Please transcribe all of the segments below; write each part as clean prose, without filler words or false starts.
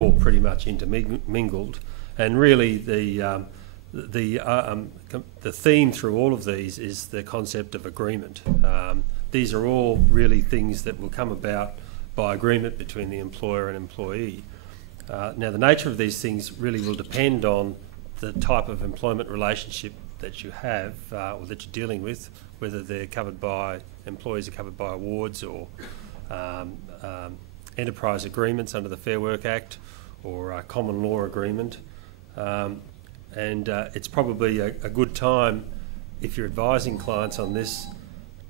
all pretty much intermingled, and really the theme through all of these is the concept of agreement. These are all really things that will come about by agreement between the employer and employee. Now, the nature of these things really will depend on the type of employment relationship that you have or that you're dealing with, whether they're covered by, employees are covered by awards or enterprise agreements under the Fair Work Act or a common law agreement. It's probably a good time, if you're advising clients on this,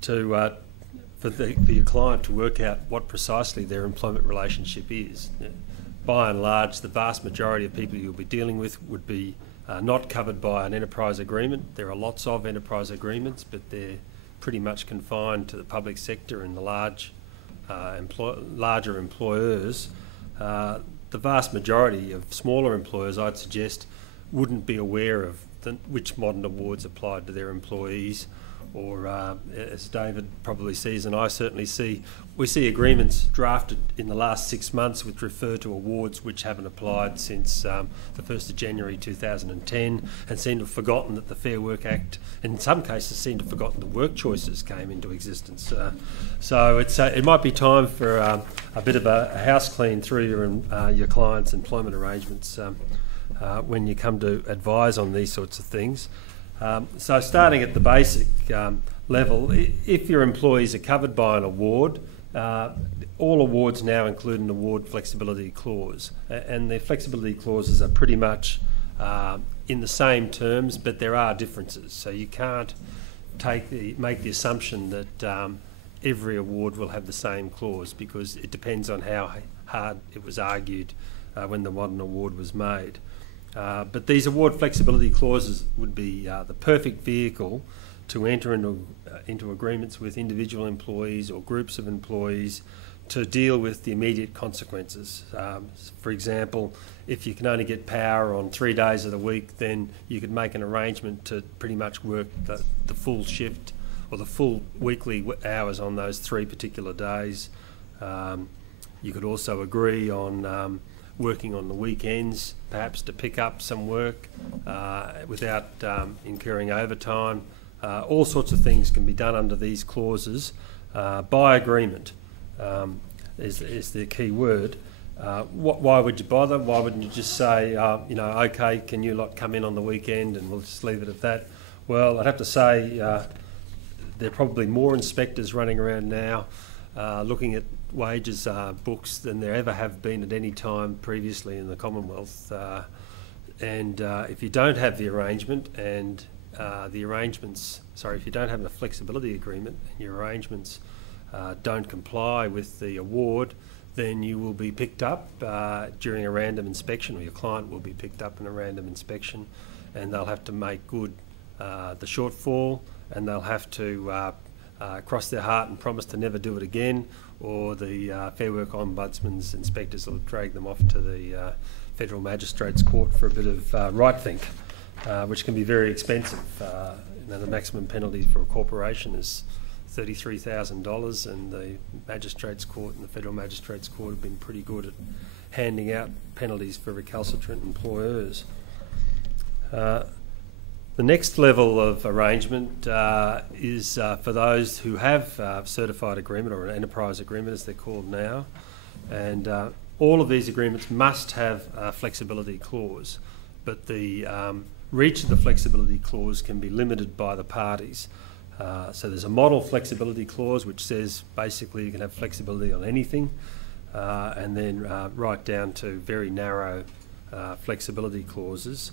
to for your client to work out what precisely their employment relationship is. By and large, the vast majority of people you'll be dealing with would be not covered by an enterprise agreement. There are lots of enterprise agreements, but they're pretty much confined to the public sector and the larger employers. The vast majority of smaller employers, I'd suggest, wouldn't be aware of which modern awards applied to their employees, or as David probably sees, and I certainly see, we see agreements drafted in the last 6 months which refer to awards which haven't applied since the 1st of January 2010, and seem to have forgotten that the Fair Work Act, in some cases seem to have forgotten the work choices came into existence. So it might be time for a bit of a house clean through your clients' employment arrangements when you come to advise on these sorts of things. So starting at the basic level, if your employees are covered by an award, all awards now include an award flexibility clause, and the flexibility clauses are pretty much in the same terms, but there are differences. So you can't make the assumption that every award will have the same clause, because it depends on how hard it was argued when the modern award was made. But these award flexibility clauses would be the perfect vehicle to enter into agreements with individual employees or groups of employees to deal with the immediate consequences. For example, if you can only get power on 3 days of the week, then you could make an arrangement to pretty much work the full shift or the full weekly hours on those 3 particular days. You could also agree on working on the weekends, perhaps to pick up some work without incurring overtime. All sorts of things can be done under these clauses by agreement, is the key word. Why would you bother? Why wouldn't you just say, okay, can you lot come in on the weekend and we'll just leave it at that? Well, I'd have to say there are probably more inspectors running around now looking at wages books than there ever have been at any time previously in the Commonwealth. If you don't have the arrangement and if you don't have a flexibility agreement and your arrangements don't comply with the award, then you will be picked up during a random inspection, or your client will be picked up in a random inspection, and they'll have to make good the shortfall, and they'll have to cross their heart and promise to never do it again, or the Fair Work Ombudsman's inspectors will drag them off to the Federal Magistrates Court for a bit of right-think, which can be very expensive. The maximum penalty for a corporation is $33,000, and the Magistrates Court and the Federal Magistrates Court have been pretty good at handing out penalties for recalcitrant employers. The next level of arrangement is for those who have certified agreement, or an enterprise agreement as they're called now, and all of these agreements must have a flexibility clause, but the reach of the flexibility clause can be limited by the parties. So there's a model flexibility clause which says basically you can have flexibility on anything, and then right down to very narrow flexibility clauses.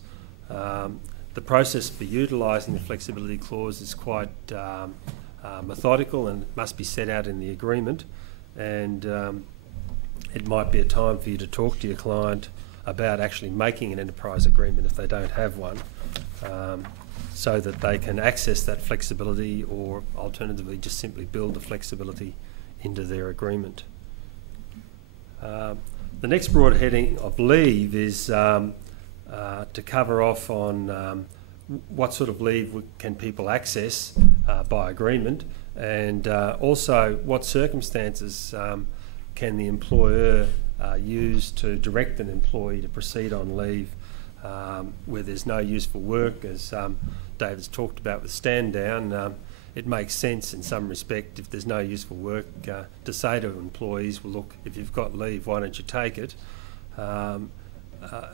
The process for utilising the flexibility clause is quite methodical, and must be set out in the agreement, and it might be a time for you to talk to your client about actually making an enterprise agreement if they don't have one, so that they can access that flexibility, or alternatively just simply build the flexibility into their agreement. The next broad heading of leave is to cover off on what sort of leave can people access by agreement, and also what circumstances can the employer used to direct an employee to proceed on leave where there's no useful work, as David's talked about with stand down. It makes sense in some respect, if there's no useful work, to say to employees, well look, if you've got leave, why don't you take it?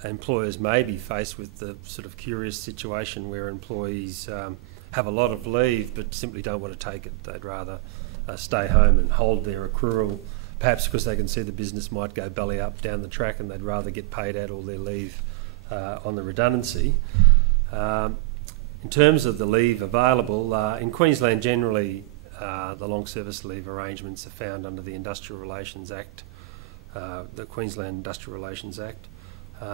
Employers may be faced with the sort of curious situation where employees have a lot of leave but simply don't want to take it. They'd rather stay home and hold their accrual, perhaps because they can see the business might go belly up down the track and they'd rather get paid out all their leave on the redundancy. In terms of the leave available, in Queensland generally the long service leave arrangements are found under the Industrial Relations Act, the Queensland Industrial Relations Act.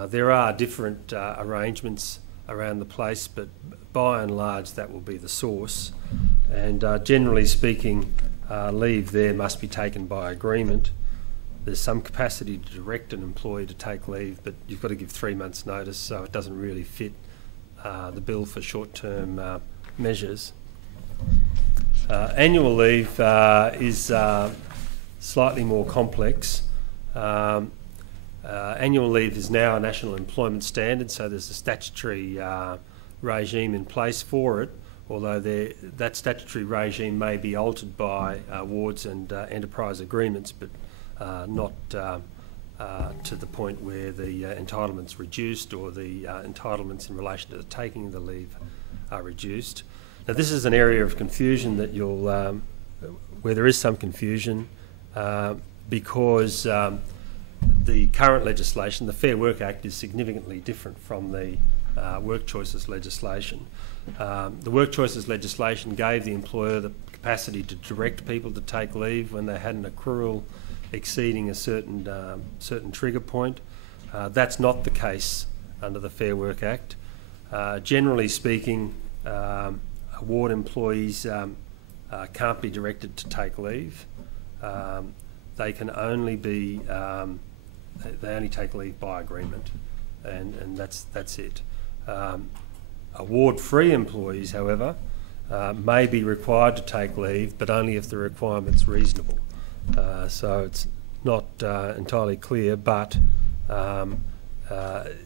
There are different arrangements around the place, but by and large that will be the source. And generally speaking, leave there must be taken by agreement. There's some capacity to direct an employee to take leave, but you've got to give 3 months' notice, so it doesn't really fit the bill for short-term measures. Annual leave is slightly more complex. Annual leave is now a national employment standard, so there's a statutory regime in place for it, although that statutory regime may be altered by awards and enterprise agreements, but not to the point where the entitlements reduced or the entitlements in relation to the taking of the leave are reduced. Now this is an area of confusion that where there is some confusion because the current legislation, the Fair Work Act, is significantly different from the work choices legislation. The work choices legislation gave the employer the capacity to direct people to take leave when they had an accrual exceeding a certain trigger point. That's not the case under the Fair Work Act. Generally speaking, award employees can't be directed to take leave. They can only be they only take leave by agreement, and that's it. Award-free employees, however, may be required to take leave, but only if the requirement's reasonable. So it's not entirely clear, but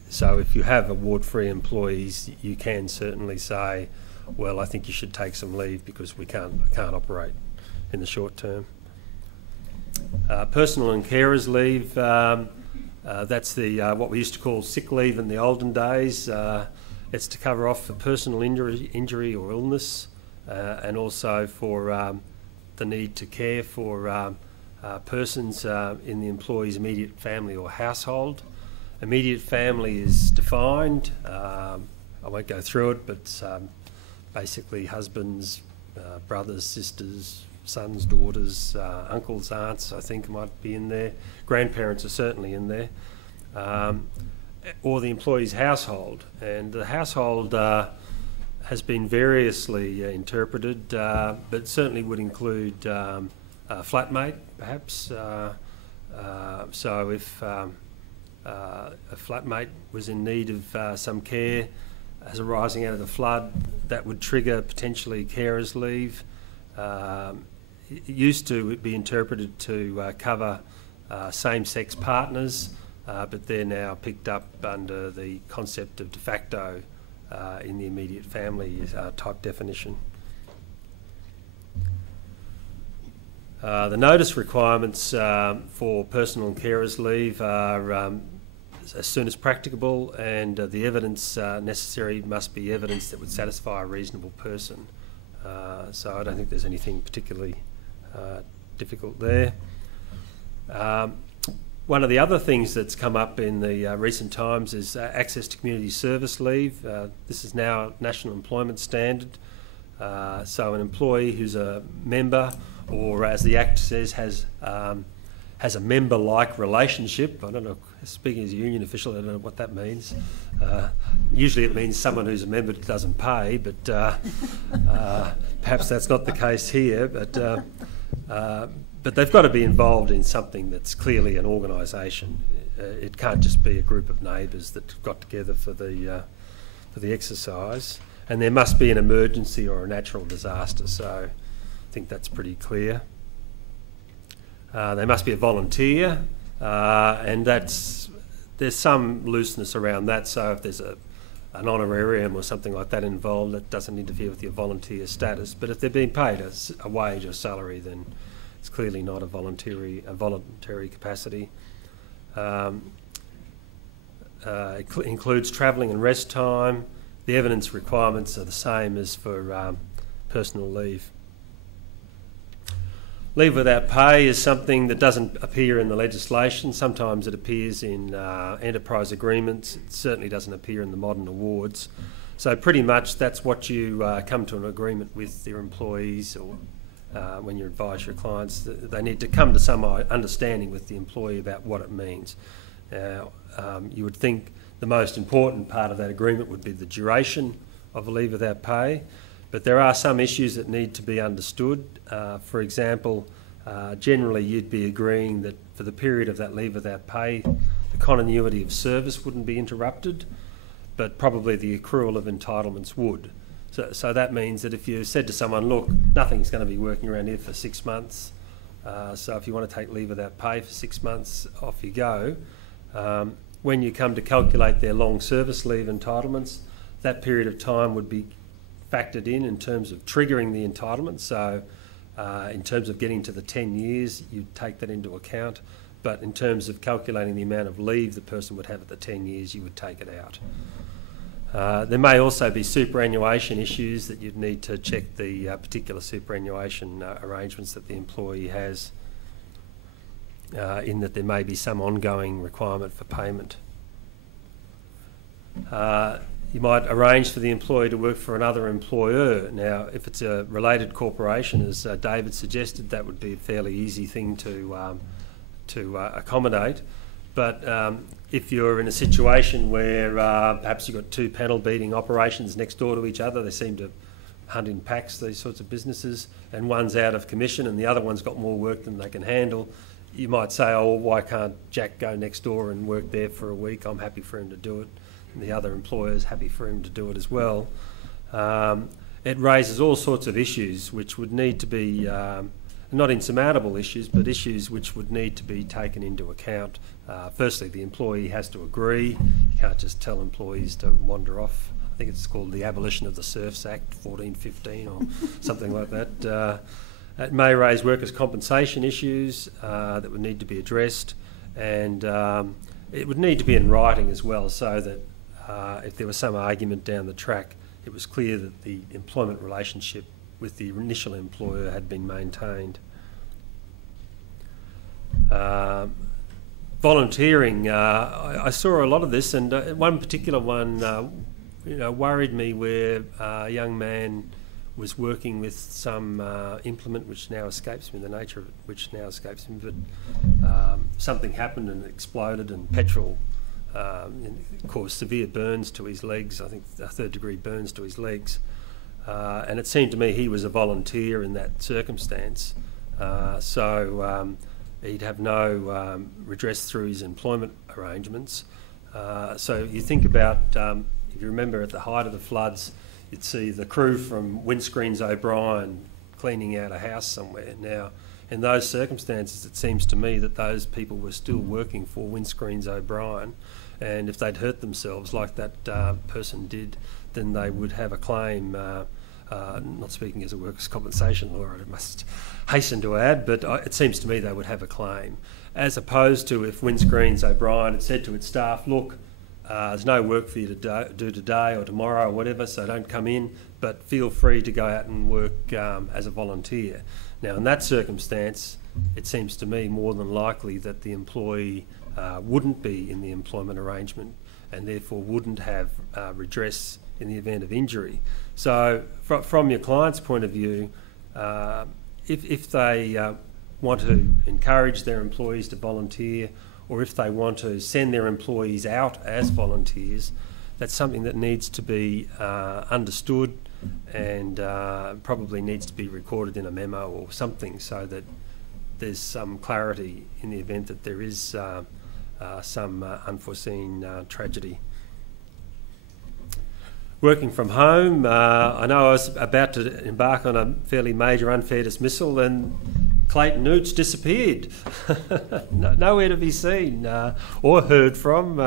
so if you have award-free employees, you can certainly say, well, I think you should take some leave because we can't operate in the short term. Personal and carers leave, that's the what we used to call sick leave in the olden days. It's to cover off for personal injury or illness, and also for the need to care for persons in the employee's immediate family or household. Immediate family is defined. I won't go through it, but basically husbands, brothers, sisters, sons, daughters, uncles, aunts, I think might be in there. Grandparents are certainly in there. Or the employee's household. And the household has been variously interpreted, but certainly would include a flatmate, perhaps. So if a flatmate was in need of some care as arising out of the flood, that would trigger potentially carers leave. It used to be interpreted to cover same-sex partners, but they're now picked up under the concept of de facto in the immediate family type definition. The notice requirements for personal and carers leave are as soon as practicable, and the evidence necessary must be evidence that would satisfy a reasonable person. So I don't think there's anything particularly difficult there. One of the other things that's come up in the recent times is access to community service leave. This is now a national employment standard. So an employee who's a member, or as the Act says, has a member-like relationship. I don't know, speaking as a union official, I don't know what that means. Usually it means someone who's a member that doesn't pay, but perhaps that's not the case here. But they've got to be involved in something that's clearly an organisation. It can't just be a group of neighbours that got together for the exercise. And there must be an emergency or a natural disaster, so I think that's pretty clear. They must be a volunteer, and there's some looseness around that. So if there's an honorarium or something like that involved, that doesn't interfere with your volunteer status. But if they're being paid a wage or salary, then it's clearly not a voluntary capacity. It includes travelling and rest time. The evidence requirements are the same as for personal leave. Leave without pay is something that doesn't appear in the legislation. Sometimes it appears in enterprise agreements. It certainly doesn't appear in the modern awards. So pretty much that's what you come to an agreement with your employees, or when you advise your clients. They need to come to some understanding with the employee about what it means. Now, you would think the most important part of that agreement would be the duration of a leave without pay. But there are some issues that need to be understood. For example, generally you'd be agreeing that for the period of that leave without pay, the continuity of service wouldn't be interrupted, but probably the accrual of entitlements would. So that means that if you said to someone, look, nothing's going to be working around here for 6 months, so if you want to take leave without pay for 6 months, off you go. When you come to calculate their long service leave entitlements, that period of time would be factored in terms of triggering the entitlement. So in terms of getting to the 10 years, you'd take that into account. But in terms of calculating the amount of leave the person would have at the 10 years, you would take it out. There may also be superannuation issues that you'd need to check the particular superannuation arrangements that the employee has, in that there may be some ongoing requirement for payment. You might arrange for the employee to work for another employer. Now, if it's a related corporation, as David suggested, that would be a fairly easy thing to accommodate. But if you're in a situation where perhaps you've got two panel beating operations next door to each other, they seem to hunt in packs, these sorts of businesses, and one's out of commission and the other one's got more work than they can handle, you might say, oh, why can't Jack go next door and work there for a week? I'm happy for him to do it. And the other employer's happy for him to do it as well. It raises all sorts of issues which would need to be, not insurmountable issues, but issues which would need to be taken into account. Firstly, the employee has to agree. You can't just tell employees to wander off. I think it's called the Abolition of the Serfs Act 1415 or something like that. It may raise workers' compensation issues that would need to be addressed, and it would need to be in writing as well, so that if there was some argument down the track, it was clear that the employment relationship with the initial employer had been maintained. Volunteering, I saw a lot of this, and one particular one worried me, where a young man was working with some implement which now escapes me, the nature of it which now escapes me, but something happened and it exploded, and petrol caused severe burns to his legs, I think 3rd-degree burns to his legs. And it seemed to me he was a volunteer in that circumstance, so he'd have no redress through his employment arrangements. So you think about, if you remember at the height of the floods, you'd see the crew from Windscreens O'Brien cleaning out a house somewhere. Now, in those circumstances, it seems to me that those people were still working for Windscreens O'Brien, and if they'd hurt themselves like that person did, then they would have a claim. Not speaking as a workers' compensation lawyer, I must hasten to add, but it seems to me they would have a claim, as opposed to if Windscreens O'Brien had said to its staff, look, there's no work for you to do today or tomorrow or whatever, so don't come in, but feel free to go out and work as a volunteer. Now, in that circumstance, it seems to me more than likely that the employee wouldn't be in the employment arrangement and therefore wouldn't have redress in the event of injury. So from your client's point of view, if they want to encourage their employees to volunteer, or if they want to send their employees out as volunteers, that's something that needs to be understood and probably needs to be recorded in a memo or something, so that there's some clarity in the event that there is some unforeseen tragedy. Working from home, I know I was about to embark on a fairly major unfair dismissal, and Clayton Oots disappeared. Nowhere to be seen or heard from.